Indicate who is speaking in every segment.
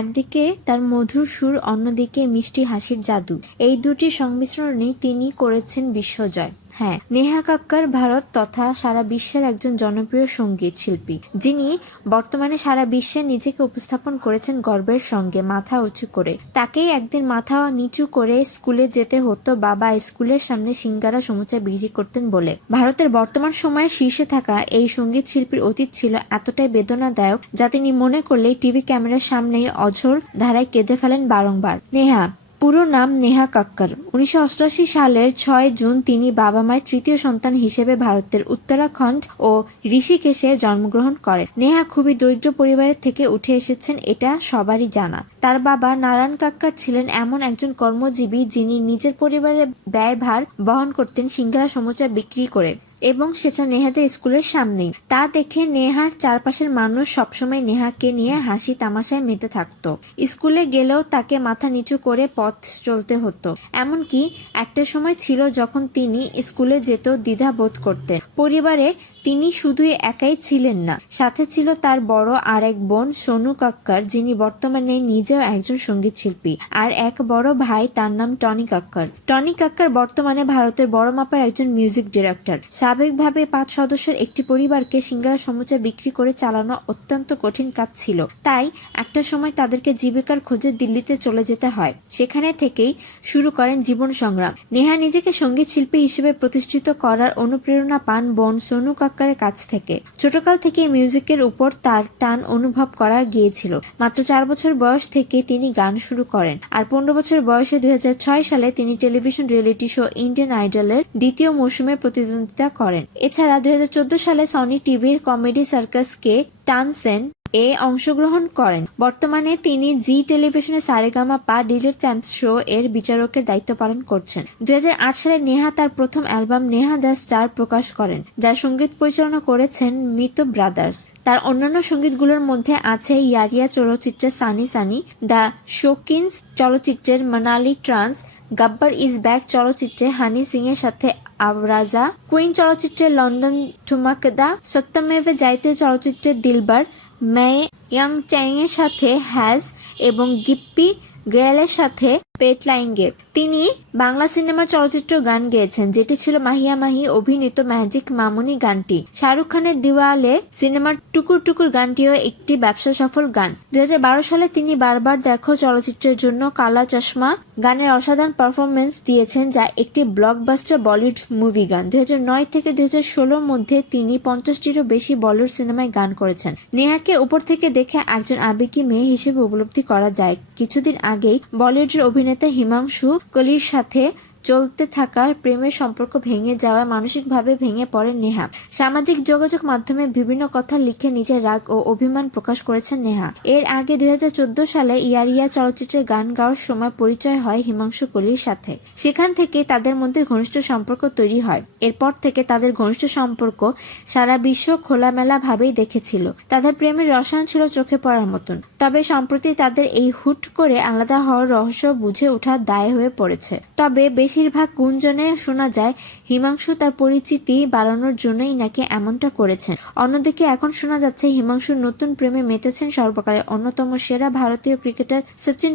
Speaker 1: একদিকে তার মধুর সুর অন্যদিকে মিষ্টি হাসির জাদু। এই দুটি সংমিশ্রণেই তিনি করেছেন বিশ্বজয়। হ্যাঁ নেহা কাক্কর ভারত তথা সারা বিশ্বের একজন জনপ্রিয় সংগীত শিল্পী, যিনি বর্তমানে সারা বিশ্বে নিজেকে উপস্থাপন করেছেন গর্বের সঙ্গে, মাথা উঁচু করে। তাকেই একদিন মাথা নিচু করে স্কুলে যেতে হতো বাবা স্কুলের সামনে সিঙ্গারা সমুচা বিক্রি করতেন বলে। ভারতের বর্তমান সময়ে শীর্ষে থাকা এই সংগীত শিল্পীর অতীত ছিল এতটাই বেদনাদায়ক যা তিনি মনে করলেই টিভি ক্যামেরার সামনেই অঝোর ধারায় কেঁদে ফেলেন বারংবার। নেহা পুরো নাম নেহা কাক্কর। উনিশশো অষ্টআশি সালের ছয় জুন তিনি বাবা মায়ের তৃতীয় সন্তান হিসেবে ভারতের উত্তরাখণ্ড ও ঋষিকেশে জন্মগ্রহণ করেন। নেহা খুবই দরিদ্র পরিবারের থেকে উঠে এসেছেন, এটা সবারই জানা। তার বাবা নারায়ণ কাক্কর ছিলেন এমন একজন কর্মজীবী যিনি নিজের পরিবারের ব্যয়ভার বহন করতেন সিঙ্গারা সমুচা বিক্রি করে। এবং সেটা নেহাদের স্কুলের সামনেই। তা দেখে নেহার চারপাশের মানুষ সবসময় নেহাকে নিয়ে হাসি তামাশায় মেতে থাকত। স্কুলে গেলেও তাকে মাথা নিচু করে পথ চলতে হতো। এমনকি একটা সময় ছিল যখন তিনি স্কুলে যেতেও দ্বিধা বোধ করতেন। পরিবারে তিনি শুধুই একাই ছিলেন না। সাথে ছিল তার বড় আর এক বোন সোনু কাক্কর, যিনি বর্তমানে নিজেও একজন সংগীত শিল্পী আর এক বড় ভাই, তার নাম টনি কাক্কর। টনি কাক্কার বর্তমানে ভারতের বড় মাপার একজন মিউজিক ডিরেক্টর। স্বাভাবিকভাবে পাঁচ সদস্যের একটি পরিবারকে সিঙ্গারা সমুচা বিক্রি করে চালানো অত্যন্ত কঠিন কাজ ছিল। তাই একটা সময় তাদেরকে জীবিকার খোঁজে দিল্লিতে চলে যেতে হয়। সেখানে থেকেই শুরু করেন জীবন সংগ্রাম। নেহা নিজেকে সংগীত শিল্পী হিসেবে প্রতিষ্ঠিত করার অনুপ্রেরণা পান বোন সোনু কাক্কারের কাছ থেকে। ছোটকাল থেকে মিউজিকের উপর তার টান অনুভব করা গিয়েছিল। মাত্র চার বছর বয়স থেকে তিনি গান শুরু করেন। আর পনেরো বছর বয়সে দুই হাজার ছয় সালে তিনি টেলিভিশন রিয়েলিটি শো ইন্ডিয়ান আইডলের দ্বিতীয় মৌসুমে প্রতিদ্বন্দ্বিতা করেন। এছাড়া দুই হাজার চোদ্দ সালে সনি টিভির কমেডি সার্কাসকে টানসেন এ অংশগ্রহণ করেন। বর্তমানে তিনি জি টেলিভিশনে সারেগামা পা ডিলের চ্যাম্পস শো এর বিচারকের দায়িত্ব পালন করছেন। দুই হাজার আট সালে নেহা তার প্রথম অ্যালবাম নেহা দ্য স্টার প্রকাশ করেন যার সংগীত পরিচালনা করেছেন মৃত ব্রাদার্স। তার অন্যান্য সঙ্গীতগুলোর মধ্যে আছে ইয়ারিয়া চলচ্চিত্রের সানি সানি, দ্য শোকিন্স চলচ্চিত্রের Manali trance, Gabbar is back চলচ্চিত্রে হানি সিং এর সাথে আবরাজা, কুইন চলচ্চিত্রে লন্ডন ঠুমাকদা সত্যমেভে যাইতে চলচ্চিত্রে দিলবার মে ইয়ং চ্যাং এর সাথে হ্যাজ এবং গিপ্পি গ্রেলের সাথে পেটলাইঙ্গে তিনি বাংলা সিনেমা চলচ্চিত্র গান গেয়েছেন, যেটি ছিল মাহিয়া মাহি অভিনীত ম্যাজিক মামুনি গানটি। শাহরুখ খানের দিওয়ালে সিনেমার টুকুর টুকুর গানটিও একটি ব্যবসা সফল গান। দুই সালে তিনি বারবার দেখো চলচ্চিত্রের জন্য কালা চশমা গানের অসাধারণ পারফরমেন্স দিয়েছেন, যা একটি ব্লকবাস্টার বলিউড মুভি গান। দুই নয় থেকে দুই হাজার মধ্যে তিনি পঞ্চাশটিরও বেশি বলিউড সিনেমায় গান করেছেন। নেহাকে উপর থেকে দেখে একজন আবেগী মেয়ে হিসেবে উপলব্ধি করা যায়। কিছুদিন আগেই বলিউডের অভিনেতা হিমাংশু কলির সাথে চলতে থাকা প্রেমের সম্পর্ক ভেঙে যাওয়া মানসিকভাবে ভেঙে পড়ে নেহা। সামাজিক যোগাযোগ মাধ্যমে বিভিন্ন কথা লিখে নিজের রাগ ও অভিমান প্রকাশ করেছেন নেহা। এর আগে দুই সালে ইয়ারিয়া চলচ্চিত্রের গান গাওয়ার সময় পরিচয় হয় হিমাংশু কলির সাথে। সেখান থেকে তাদের মধ্যে ঘনিষ্ঠ সম্পর্ক তৈরি হয়। এরপর থেকে তাদের ঘনিষ্ঠ সম্পর্ক সারা বিশ্ব খোলামেলা ভাবেই দেখেছিল। তাদের প্রেমের রসায়ন ছিল চোখে পড়ার মতন। তবে সম্প্রতি তাদের এই হুট করে আলাদা হওয়ার রহস্য বুঝে ওঠার দায় হয়ে পড়েছে। তবে বেশিরভাগ গুঞ্জনে শোনা যায়, হিমাংশু তার পরিচিতি বাড়ানোর জন্যই নাকি এমনটা করেছেন। অন্যদিকে এখন শোনা যাচ্ছে, হিমাংশু নতুন প্রেমে মেতেছেন সর্বকালের অন্যতম সেরা ভারতীয় ক্রিকেটার সচিন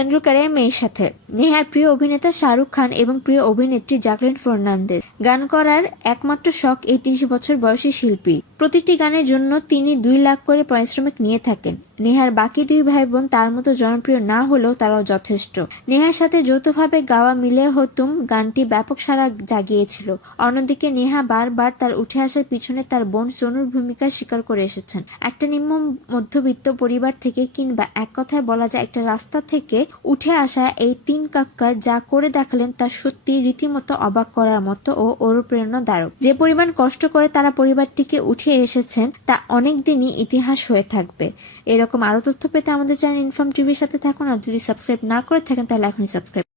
Speaker 1: তেন্ডুলকারের মেয়ের সাথে। নেহার প্রিয় অভিনেতা শাহরুখ খান এবং প্রিয় অভিনেত্রী জাকলিন ফার্নান্দেজ। গান করার একমাত্র শখ এই তিরিশ বছর বয়সী শিল্পী। প্রতিটি গানের জন্য তিনি দুই লাখ করে পারিশ্রমিক নিয়ে থাকেন। নেহার বাকি দুই ভাই বোন তার মতো জনপ্রিয় না হলেও তারাও যথেষ্ট। নেহার সাথে যৌথভাবে গাওয়া মিলে হতুম গানটি ব্যাপক সারা জাগিয়েছিল। অন্যদিকে নেহা বারবার তার উঠে আসার পিছনে তার বোন সোনুর ভূমিকা স্বীকার করে এসেছেন। একটা নিম্ন মধ্যবিত্ত পরিবার থেকে কিংবা এক কথায় বলা যায় একটা রাস্তা থেকে উঠে আসা এই তিন কাক্কার যা করে দেখালেন তা সত্যি রীতিমতো অবাক করার মতো ও অনুপ্রেরণাদায়ক যে পরিমাণ কষ্ট করে তারা পরিবারটিকে উঠে এসেছেন, তা অনেকদিনই ইতিহাস হয়ে থাকবে। এরকম আরও তথ্য পেতে আমাদের চ্যানেল ইনফর্ম টিভির সাথে থাকুন আর যদি সাবস্ক্রাইব না করে থাকেন, তাহলে এখনই সাবস্ক্রাইব